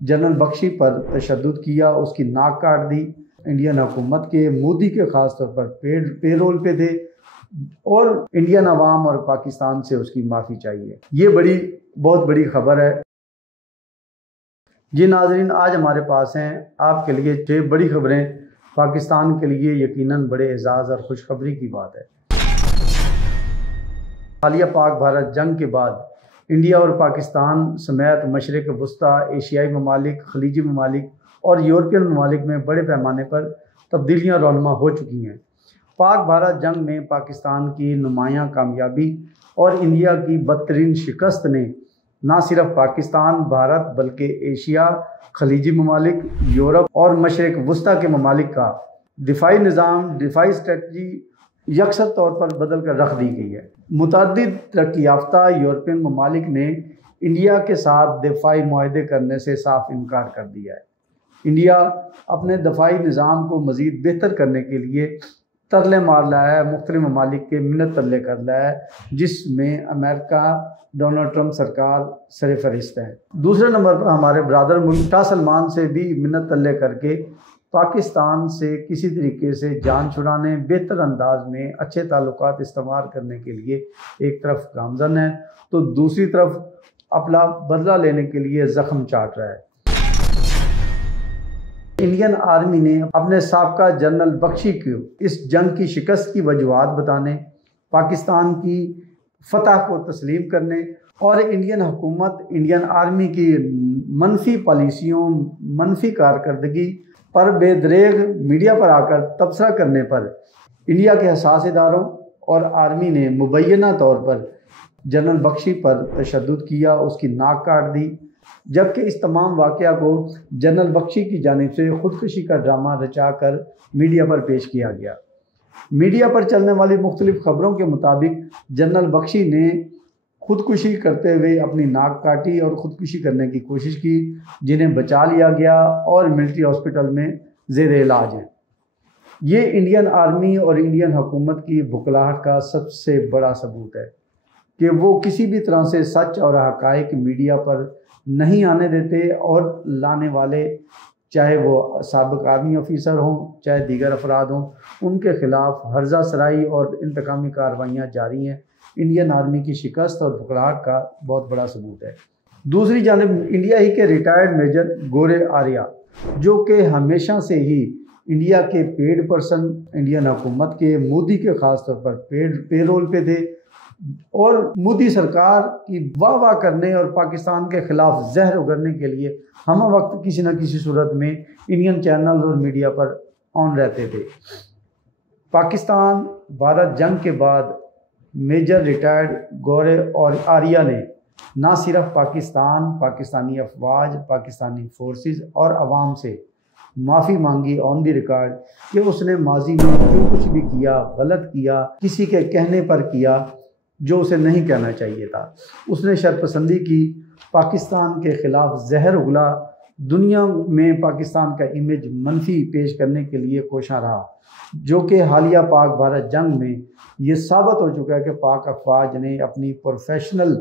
General بخشی پر تشدد کیا، اس کی ناک کاٹ دی۔ انڈین حکومت کے مودی کے خاص طور پر پے رول پہ تھے اور انڈین عوام اور پاکستان سے اس کی معافی چاہیے۔ یہ بہت بڑی خبر ہے۔ جی ناظرین، آج ہمارے پاس ہیں آپ کے لیے 6 بڑی خبریں۔ پاکستان کے لیے یقیناً بڑے اعزاز اور خوشخبری کی بات ہے۔ حالیہ پاک بھارت جنگ کے بعد انڈیا اور پاکستان سمیت مشرق وسطیٰ، ایشیائی ممالک، خلیجی ممالک اور یورپین ممالک میں بڑے پیمانے پر تبدیلیاں رونما ہو چکی ہیں۔ پاک بھارت جنگ میں پاکستان کی نمایاں کامیابی اور انڈیا کی بدترین شکست نے نہ صرف پاکستان، بھارت بلکہ ایشیا، خلیجی ممالک، یورپ اور مشرق وسطیٰ کے ممالک کا دفاعی نظام، دفاعی اسٹریٹجی یکسر طور پر بدل کر رکھ دی گئی ہے۔ متعدد ترقی یافتہ یورپین ممالک نے انڈیا کے ساتھ دفاعی معاہدے کرنے سے صاف انکار کر دیا ہے۔ انڈیا اپنے دفاعی نظام کو مزید بہتر کرنے کے لیے ترلے مار رہا ہے، مختلف ممالک کے منت ترلے کر رہا ہے، جس میں امریکہ، ڈونلڈ ٹرمپ سرکار سر فہرست ہے۔ دوسرے نمبر پر ہمارے برادر ملک شاہ سلمان سے بھی منت ترلے کر کے پاکستان سے کسی طریقے سے جان چھڑانے، بہتر انداز میں اچھے تعلقات استوار کرنے کے لیے ایک طرف گامزن ہے تو دوسری طرف اپنا بدلہ لینے کے لیے زخم چاٹ رہا ہے۔ انڈین آرمی نے اپنے سابقہ جنرل بخشی کو اس جنگ کی شکست کی وجوہات بتانے، پاکستان کی فتح کو تسلیم کرنے اور انڈین حکومت، انڈین آرمی کی منفی پالیسیوں، منفی کارکردگی پر بے دریغ میڈیا پر آ کر تبصرہ کرنے پر انڈیا کے حساس اداروں اور آرمی نے مبینہ طور پر جنرل بخشی پر تشدد کیا، اس کی ناک کاٹ دی، جبکہ اس تمام واقعہ کو جنرل بخشی کی جانب سے خودکشی کا ڈرامہ رچا کر میڈیا پر پیش کیا گیا۔ میڈیا پر چلنے والی مختلف خبروں کے مطابق جنرل بخشی نے خودکشی کرتے ہوئے اپنی ناک کاٹی اور خودکشی کرنے کی کوشش کی، جنہیں بچا لیا گیا اور ملٹری ہاسپٹل میں زیر علاج ہیں۔ یہ انڈین آرمی اور انڈین حکومت کی بھکلاہٹ کا سب سے بڑا ثبوت ہے کہ وہ کسی بھی طرح سے سچ اور حقائق میڈیا پر نہیں آنے دیتے اور لانے والے، چاہے وہ سابق آرمی آفیسر ہوں، چاہے دیگر افراد ہوں، ان کے خلاف ہرزہ سرائی اور انتقامی کارروائیاں جاری ہیں۔ انڈین آرمی کی شکست اور بھکلاہٹ کا بہت بڑا ثبوت ہے۔ دوسری جانب انڈیا ہی کے ریٹائرڈ میجر گورے آریہ، جو کہ ہمیشہ سے ہی انڈیا کے پیڈ پرسن، انڈین حکومت کے مودی کے خاص طور پر پے رول پہ تھے اور مودی سرکار کی واہ واہ کرنے اور پاکستان کے خلاف زہر اگرنے کے لیے ہم وقت کسی نہ کسی صورت میں انڈین چینل اور میڈیا پر آن رہتے تھے۔ پاکستان بھارت جنگ کے بعد میجر ریٹائرڈ گورے اور آریہ نے نہ صرف پاکستان، پاکستانی افواج، پاکستانی فورسز اور عوام سے معافی مانگی آن دی ریکارڈ کہ اس نے ماضی میں جو کچھ بھی کیا، غلط کیا، کسی کے کہنے پر کیا جو اسے نہیں کہنا چاہیے تھا۔ اس نے شرپسندی کی، پاکستان کے خلاف زہر اگلا، دنیا میں پاکستان کا امیج منفی پیش کرنے کے لیے کوشاں رہا، جو کہ حالیہ پاک بھارت جنگ میں یہ ثابت ہو چکا ہے کہ پاک افواج نے اپنی پروفیشنل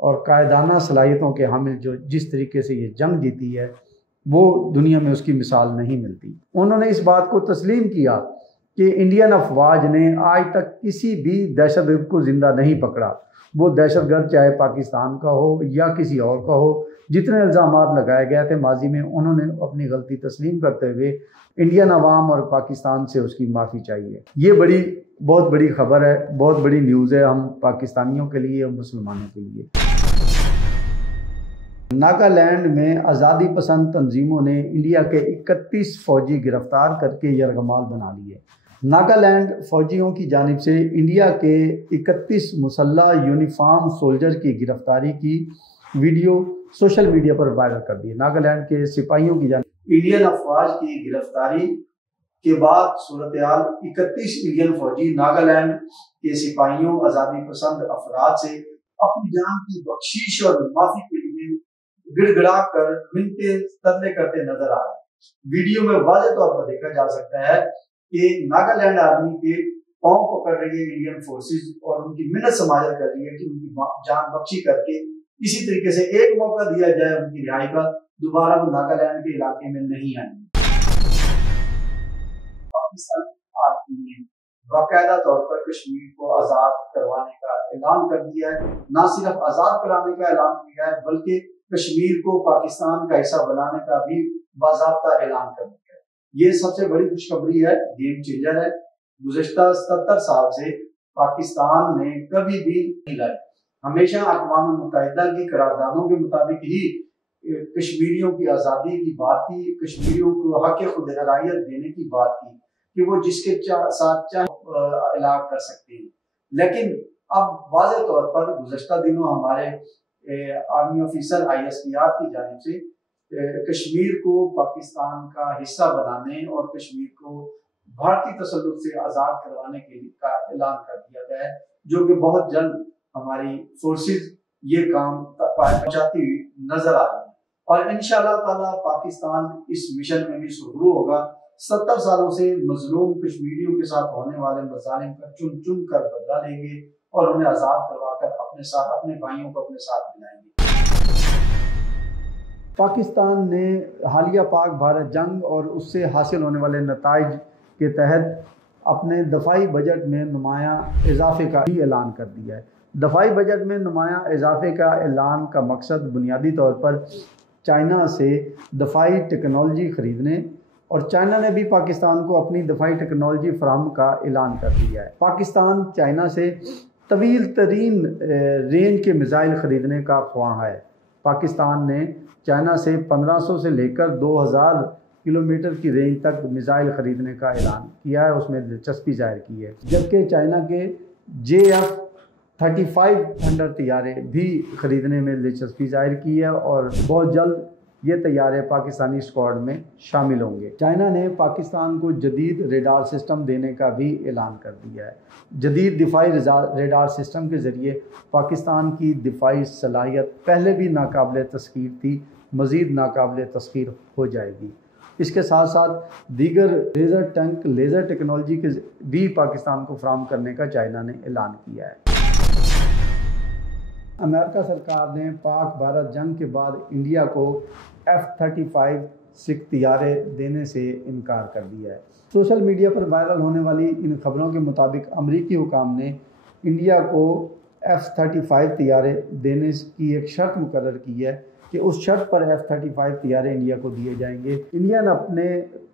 اور قائدانہ صلاحیتوں کے حامل جس طریقے سے یہ جنگ جیتی ہے، وہ دنیا میں اس کی مثال نہیں ملتی۔ انہوں نے اس بات کو تسلیم کیا کہ انڈین افواج نے آج تک کسی بھی دہشت گرد کو زندہ نہیں پکڑا، وہ دہشت گرد چاہے پاکستان کا ہو یا کسی اور کا ہو۔ جتنے الزامات لگائے گئے تھے ماضی میں، انہوں نے اپنی غلطی تسلیم کرتے ہوئے انڈین عوام اور پاکستان سے اس کی معافی چاہیے۔ یہ بہت بڑی خبر ہے، بہت بڑی نیوز ہے ہم پاکستانیوں کے لیے اور مسلمانوں کے لیے۔ ناگالینڈ میں آزادی پسند تنظیموں نے انڈیا کے 31 فوجی گرفتار کر کے یرغمال بنا لیے۔ ناگالینڈ فوجیوں کی جانب سے انڈیا کے 31 مسلح یونیفارم سولجر کی گرفتاری کی ویڈیو سوشل میڈیا پر وائرل کر دی۔ ناگالینڈ کے سپاہیوں کی جانب انڈین افواج کی گرفتاری کے بعد صورتحال 31 انڈین فوجی ناگالینڈ کے سپاہیوں، آزادی پسند افراد سے اپنی جان کی بخشش اور معافی کے لیے گڑ گڑا کر منتیں ترلے کرتے نظر آ رہے ہیں۔ ویڈیو میں واضح طور پر دیکھا جا سکتا ہے کہ ناگالینڈ آرمی کے پاؤں پکڑ رہی ہے انڈین فورسز اور ان کی منت سماجت کر رہی ہے کہ ان کی جان بخشی کر کے इसी तरीके से एक मौका दिया जाए उनकी रिहाई का, दोबारा वो नागालैंड के इलाके में नहीं आएंगे। पाकिस्तान आर्मी ने बाकायदा तौर पर कश्मीर को आज़ाद करवाने का ऐलान कर दिया है। ना सिर्फ आज़ाद कराने का ऐलान किया है बल्कि कश्मीर को पाकिस्तान का हिस्सा बनाने का भी बाज़ाब्ता ऐलान कर दिया है। ये सबसे बड़ी खुशखबरी है, गेम चेंजर है। गुज़श्ता 77 साल से पाकिस्तान ने कभी भी नहीं लाई, हमेशा अक़वाम मुत्तहिदा की करारदादों के मुताबिक ही कश्मीरियों की आज़ादी की बात की, कश्मीरियों को हक़ खुद इरादियत देने की बात की कि वो जिसके साथ चाहे इलाक़ कर सकते हैं। लेकिन अब वाज़ेह तौर पर गुज़श्ता दिनों हमारे आर्मी ऑफिसर ISPR की जानिब से कश्मीर को पाकिस्तान का हिस्सा बनाने और कश्मीर को भारतीय तसल्लुत से आज़ाद करवाने के लिए का ऐलान कर दिया गया है, जो कि बहुत जल्द हमारी फोर्सेस ये काम पहुंचाती हुई नजर आ रही है। और इंशाअल्लाह ताला पाकिस्तान इस मिशन में भी शुरू होगा। 70 सालों से मजलूम कश्मीरियों के साथ होने वाले मज़ालिम का चुन चुन कर बदला लेंगे और उन्हें आज़ाद करवाकर अपने साथ, अपने भाइयों को अपने साथ मिलाएंगे। पाकिस्तान ने हालिया पाक भारत जंग और उससे हासिल होने वाले नताइज के तहत अपने दफाई बजट में नुमायां इजाफे का भी ऐलान कर दिया है। दफाई बजट में नुमायां इजाफे का ऐलान का मकसद बुनियादी तौर पर चाइना से दफाई टेक्नोलॉजी ख़रीदने और चाइना ने भी पाकिस्तान को अपनी दफाई टेक्नोलॉजी फराहम का ऐलान कर दिया है। पाकिस्तान चाइना से तवील तरीन रेंज के मिसाइल ख़रीदने का ख्वाह है। पाकिस्तान ने चाइना से 1500 से लेकर 2000 किलोमीटर की रेंज तक मिसाइल ख़रीदने का ऐलान किया है, उसमें दिलचस्पी जाहिर की है। जबकि चाइना के JF-35 थंडर तैयारे भी ख़रीदने में दिलचस्पी जाहिर की है और बहुत जल्द ये तैयारे पाकिस्तानी स्क्वाड में शामिल होंगे। चाइना ने पाकिस्तान को जदीद रेडार सिस्टम देने का भी ऐलान कर दिया है। जदीद दिफाई रेडार सिस्टम के ज़रिए पाकिस्तान की दिफाई सलाहियत पहले भी नाकाबिल तस्खीर थी, मज़ीद नाकाबिल तस्खीर हो जाएगी। इसके साथ साथ दीगर लेज़र टैंक, लेज़र टेक्नोलॉजी के भी पाकिस्तान को फराहम करने का चाइना ने ऐलान किया है। अमेरिका सरकार ने पाक भारत जंग के बाद इंडिया को F-35 तैयारे देने से इनकार कर दिया है। सोशल मीडिया पर वायरल होने वाली इन खबरों के मुताबिक अमरीकी हुकाम ने इंडिया को F-35 तैयारे देने की एक शर्त मुकर्रर की है कि उस शर्त पर F-35 तैयारे इंडिया को दिए जाएंगे। इंडिया ने अपने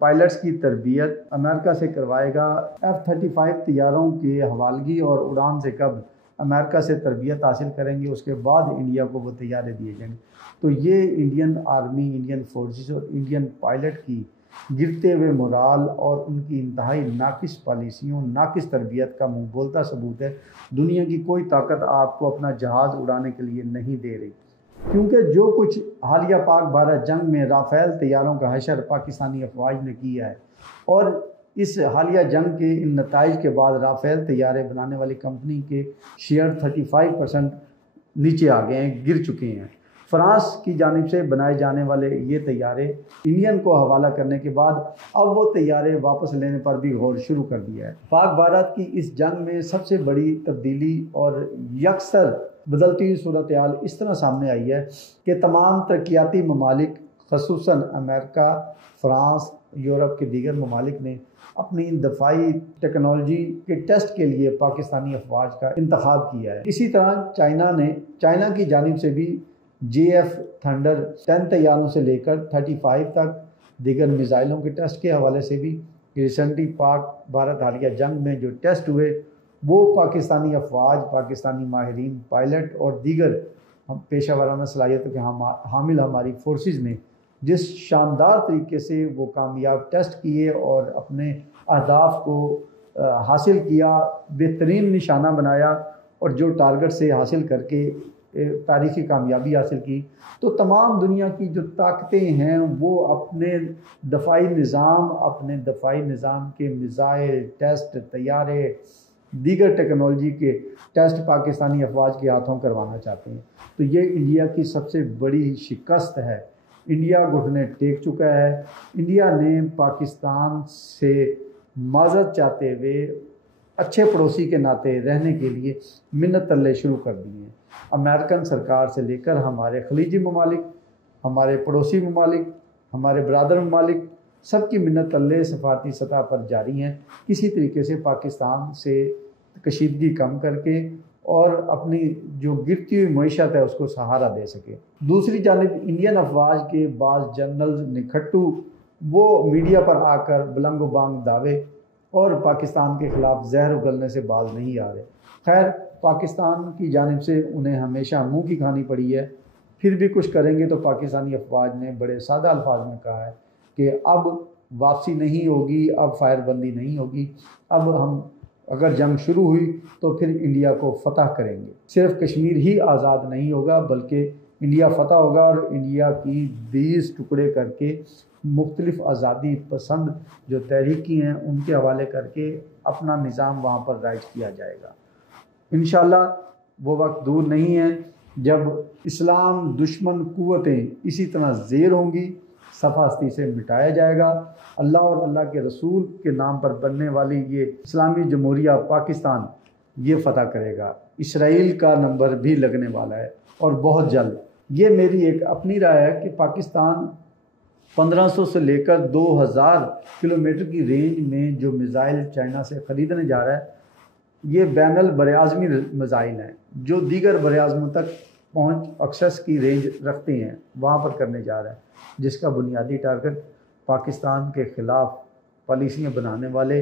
पायलट्स की तरबियत अमेरिका से करवाएगा। F-35 तैयारों की हवालगी और उड़ान से कब अमेरिका से तरबियत हासिल करेंगे, उसके बाद इंडिया को वो तैयारे दिए जाएंगे। तो ये इंडियन आर्मी, इंडियन फोर्सेस और इंडियन पायलट की गिरते हुए मोराल और उनकी इंतहाई नाकिस पॉलिसियों, नाकिस तरबियत का मुँह बोलता सबूत है। दुनिया की कोई ताकत आपको अपना जहाज़ उड़ाने के लिए नहीं दे रही, क्योंकि जो कुछ हालिया पाक भारत जंग में राफेल तैयारों का हशर पाकिस्तानी अफवाज ने किया है और इस हालिया जंग के इन नताइज के बाद राफेल तैयारे बनाने वाली कंपनी के शेयर 35% नीचे आ गए हैं, गिर चुके हैं। फ्रांस की जानिब से बनाए जाने वाले ये तैयारे इंडियन को हवाला करने के बाद अब वो तैयारे वापस लेने पर भी गौर शुरू कर दिया है। पाक भारत की इस जंग में सबसे बड़ी तब्दीली और यकसर बदलती हुई सूरत हाल इस तरह सामने आई है कि तमाम तरक्याती ममालिक, खसूसन अमेरिका, फ्रांस, यूरोप के दीगर ममालिक ने अपनी दफाई टेक्नोलॉजी के टेस्ट के लिए पाकिस्तानी अफवाज का इंतखाब किया है। इसी तरह चाइना की जानिब से भी JF थंडर 10 तैयारों से लेकर 35 तक दीगर मिसाइलों के टेस्ट के हवाले से भी रिसेंटली पाक भारत हालिया जंग में जो टेस्ट हुए वो पाकिस्तानी अफवाज, पाकिस्तानी माहिरीन, पायलट और दीगर पेशा वाराना सलाहियतों के हामिल हमारी फोर्सेस ने जिस शानदार तरीके से वो कामयाब टेस्ट किए और अपने अहदाफ को हासिल किया, बेहतरीन निशाना बनाया और जो टारगेट से हासिल करके तारीख़ी कामयाबी हासिल की, तो तमाम दुनिया की जो ताकतें हैं वो अपने दफाई निज़ाम के मिसाइल टेस्ट, तैयारे, दीगर टेक्नोलॉजी के टेस्ट पाकिस्तानी अफवाज के हाथों करवाना चाहते हैं। तो ये इंडिया की सबसे बड़ी शिकस्त है। इंडिया घुटने टेक चुका है। इंडिया ने पाकिस्तान से माज़रत चाहते हुए अच्छे पड़ोसी के नाते रहने के लिए मिन्नत तल्ले शुरू कर दिए हैं। अमेरिकन सरकार से लेकर हमारे खलीजी ममालिक, हमारे पड़ोसी ममालिक, हमारे बरादर ममालिक, सबकी मिन्नत तल्ले सफारती सतह पर जारी हैं, किसी तरीके से पाकिस्तान से कशीदगी कम करके और अपनी जो गिरती हुई मईशत है उसको सहारा दे सके। दूसरी जानिब इंडियन अफवाज के बाज़ जनरल निखट्टू वो मीडिया पर आकर बुलंद बांग दावे और पाकिस्तान के ख़िलाफ़ जहर उगलने से बाज नहीं आ रहे। खैर, पाकिस्तान की जानिब से उन्हें हमेशा मुँह की खानी पड़ी है, फिर भी कुछ करेंगे तो पाकिस्तानी अफवाज ने बड़े सादा अल्फाज में कहा है कि अब वापसी नहीं होगी, अब फायरबंदी नहीं होगी, अब हम अगर जंग शुरू हुई तो फिर इंडिया को फतह करेंगे। सिर्फ कश्मीर ही आज़ाद नहीं होगा बल्कि इंडिया फतह होगा और इंडिया की 20 टुकड़े करके मुख्तलिफ आज़ादी पसंद जो तहरीकी हैं उनके हवाले करके अपना निज़ाम वहाँ पर राइज किया जाएगा। इंशाअल्लाह वो वक्त दूर नहीं है जब इस्लाम दुश्मन कुव्वतें इसी तरह ज़ेर होंगी, सफ़ास्ती से मिटाया जाएगा। अल्लाह और अल्लाह के रसूल के नाम पर बनने वाली ये इस्लामी जमहूरिया पाकिस्तान ये फ़तह करेगा। इसराइल का नंबर भी लगने वाला है और बहुत जल्द। ये मेरी एक अपनी राय है कि पाकिस्तान 1500 से लेकर 2000 किलोमीटर की रेंज में जो मिज़ाइल चाइना से ख़रीदने जा रहा है, ये बैनुल बरआज़मी मिज़ाइल हैं जो दीगर बरआज़मों तक पहुँच एक्सेस की रेंज रखते हैं, वहाँ पर करने जा रहा है, जिसका बुनियादी टारगेट पाकिस्तान के ख़िलाफ़ पॉलिसियाँ बनाने वाले,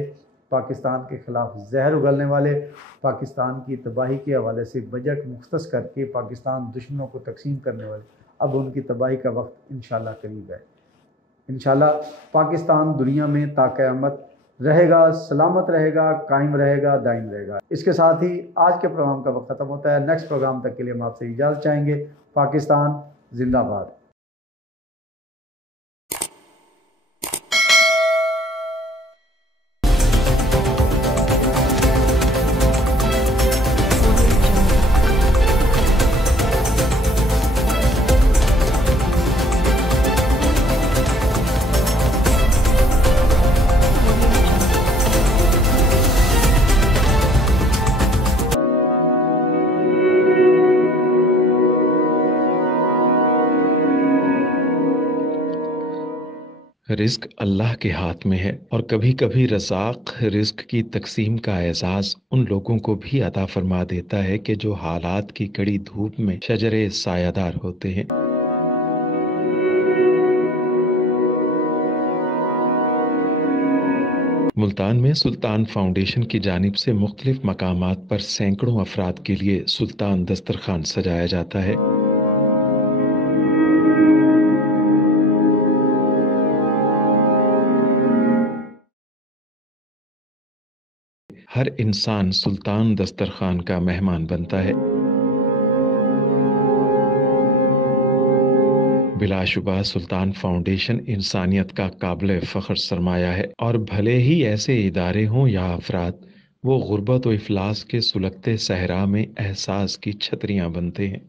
पाकिस्तान के ख़िलाफ़ जहर उगलने वाले, पाकिस्तान की तबाही के हवाले से बजट मुख्तस करके पाकिस्तान दुश्मनों को तकसीम करने वाले, अब उनकी तबाही का वक्त इंशाअल्लाह करीब है। इंशाअल्लाह पाकिस्तान दुनिया में ताक़यामत रहेगा, सलामत रहेगा, कायम रहेगा, दायम रहेगा। इसके साथ ही आज के प्रोग्राम का वक्त ख़त्म होता है। नेक्स्ट प्रोग्राम तक के लिए हम आपसे इजाज़त चाहेंगे। पाकिस्तान जिंदाबाद। रिस्क अल्लाह के हाथ में है और कभी कभी रज़ाक रिस्क की तकसीम का एहसास उन लोगों को भी अता फरमा देता है कि जो हालात की कड़ी धूप में शजरे सायादार होते हैं। मुल्तान में सुल्तान फाउंडेशन की जानिब से मुख्तलिफ मकामात पर सैकड़ों अफराद के लिए सुल्तान दस्तरखान सजाया जाता है। हर इंसान सुल्तान दस्तरखान का मेहमान बनता है। बिलाशुबा सुल्तान फाउंडेशन इंसानियत का काबिल फ़ख्र सरमाया है और भले ही ऐसे इदारे हों या अफराद, वो गुर्बत व इफलास के सुलगते सहरा में एहसास की छतरियाँ बनते हैं।